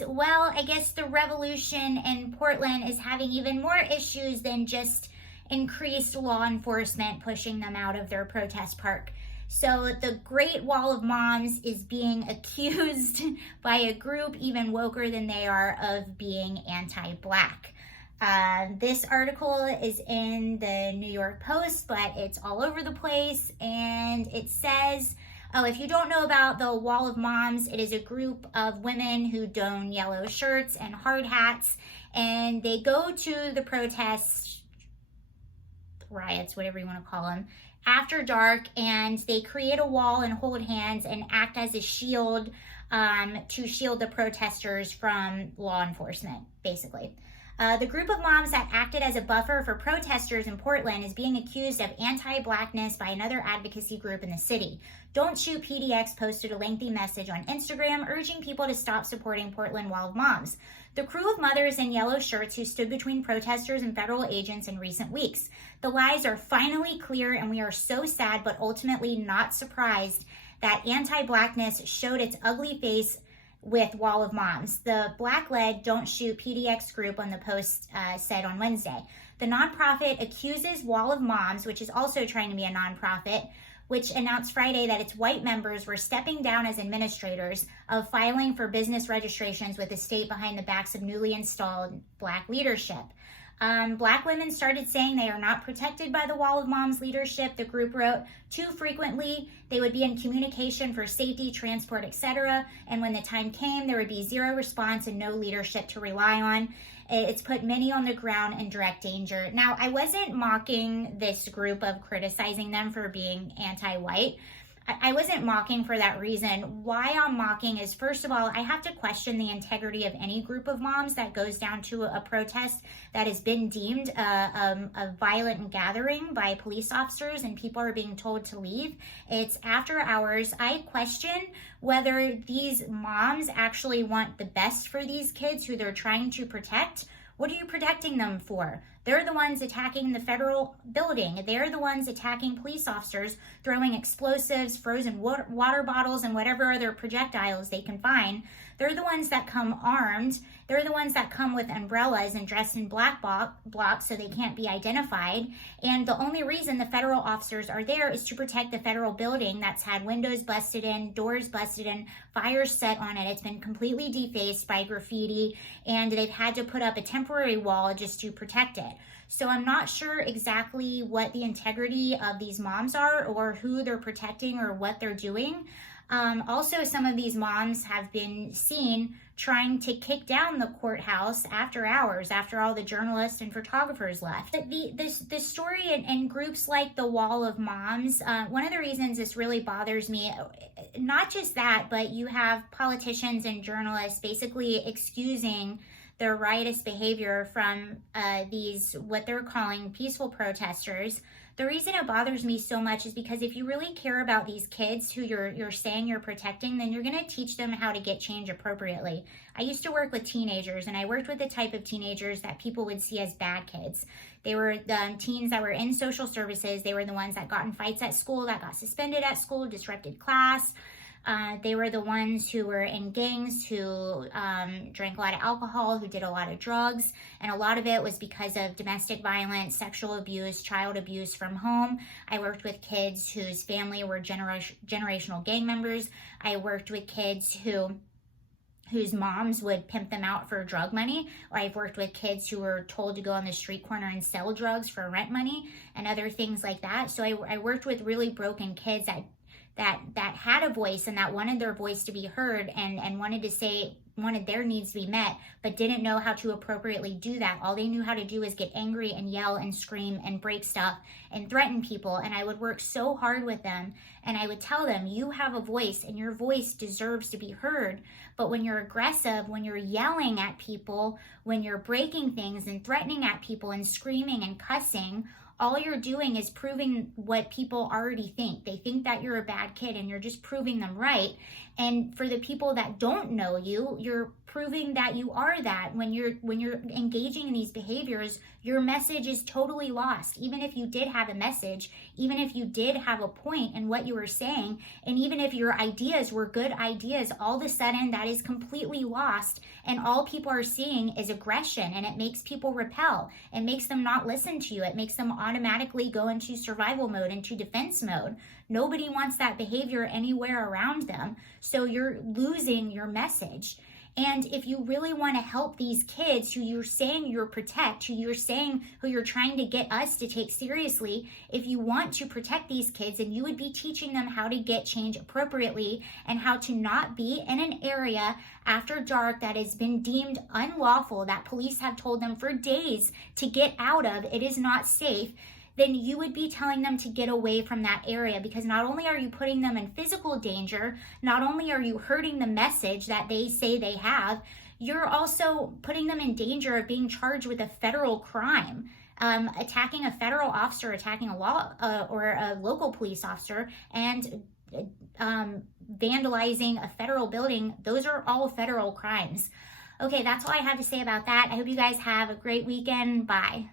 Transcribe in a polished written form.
is, well, I guess the revolution in Portland is having even more issues than just increased law enforcement pushing them out of their protest park. So the Great Wall of Moms is being accused by a group even woker than they are of being anti-Black. This article is in the New York Post, but it's all over the place, and it says, oh, if you don't know about the Wall of Moms, it is a group of women who don yellow shirts and hard hats, and they go to the protests, riots, whatever you want to call them, after dark, and they create a wall and hold hands and act as a shield to shield the protesters from law enforcement, basically. The group of moms that acted as a buffer for protesters in Portland is being accused of anti-Blackness by another advocacy group in the city. Don't Shoot PDX posted a lengthy message on Instagram urging people to stop supporting Portland Wall of Moms, the crew of mothers in yellow shirts who stood between protesters and federal agents in recent weeks. The lies are finally clear, and we are so sad but ultimately not surprised that anti-Blackness showed its ugly face with Wall of Moms. The Black-led Don't Shoot PDX group on the Post said on Wednesday. The nonprofit accuses Wall of Moms, which is also trying to be a nonprofit, which announced Friday that its white members were stepping down as administrators of filing for business registrations with the state behind the backs of newly installed Black leadership. Black women started saying they are not protected by the Wall of Moms leadership, the group wrote. Too frequently, they would be in communication for safety, transport, etc. And when the time came, there would be zero response and no leadership to rely on. It's put many on the ground in direct danger. Now, I wasn't mocking this group of criticizing them for being anti-white. I wasn't mocking for that reason. Why I'm mocking is, first of all, I have to question the integrity of any group of moms that goes down to a protest that has been deemed a violent gathering by police officers and people are being told to leave. It's after hours. I question whether these moms actually want the best for these kids who they're trying to protect. What are you protecting them for? They're the ones attacking the federal building. They're the ones attacking police officers, throwing explosives, frozen water bottles, and whatever other projectiles they can find. They're the ones that come armed. They're the ones that come with umbrellas and dressed in black blocks so they can't be identified. And the only reason the federal officers are there is to protect the federal building that's had windows busted in, doors busted in, fires set on it. It's been completely defaced by graffiti, and they've had to put up a temporary wall just to protect it. So I'm not sure exactly what the integrity of these moms are or who they're protecting or what they're doing. Also, some of these moms have been seen trying to kick down the courthouse after hours, after all the journalists and photographers left. The story in groups like the Wall of Moms, one of the reasons this really bothers me, not just that, but you have politicians and journalists basically excusing their riotous behavior from these, what they're calling peaceful protesters. The reason it bothers me so much is because if you really care about these kids who you're saying you're protecting, then you're going to teach them how to get change appropriately. I used to work with teenagers, and I worked with the type of teenagers that people would see as bad kids. They were the teens that were in social services. They were the ones that got in fights at school, that got suspended at school, disrupted class. They were the ones who were in gangs, who drank a lot of alcohol, who did a lot of drugs, and a lot of it was because of domestic violence, sexual abuse, child abuse from home. I worked with kids whose family were generational gang members. I worked with kids whose moms would pimp them out for drug money. Or I've worked with kids who were told to go on the street corner and sell drugs for rent money and other things like that. So I worked with really broken kids that had a voice and that wanted their voice to be heard and wanted their needs to be met, but didn't know how to appropriately do that. All they knew how to do is get angry and yell and scream and break stuff and threaten people. And I would work so hard with them, and I would tell them, you have a voice and your voice deserves to be heard. But when you're aggressive, when you're yelling at people, when you're breaking things and threatening at people and screaming and cussing, all you're doing is proving what people already think. They think that you're a bad kid and you're just proving them right. And for the people that don't know you, you're proving that you are that. When you're engaging in these behaviors, your message is totally lost. Even if you did have a message, even if you did have a point in what you were saying, and even if your ideas were good ideas, all of a sudden that is completely lost, and all people are seeing is aggression, and it makes people repel. It makes them not listen to you. It makes them automatically go into survival mode, into defense mode. Nobody wants that behavior anywhere around them. So you're losing your message. And if you really want to help these kids who you're saying you're protect, who you're trying to get us to take seriously, if you want to protect these kids, then you would be teaching them how to get change appropriately and how to not be in an area after dark that has been deemed unlawful, that police have told them for days to get out of. It is not safe. Then you would be telling them to get away from that area, because not only are you putting them in physical danger, not only are you hurting the message that they say they have, you're also putting them in danger of being charged with a federal crime. Attacking a federal officer, attacking a law or a local police officer, and vandalizing a federal building, those are all federal crimes. Okay, that's all I have to say about that. I hope you guys have a great weekend. Bye.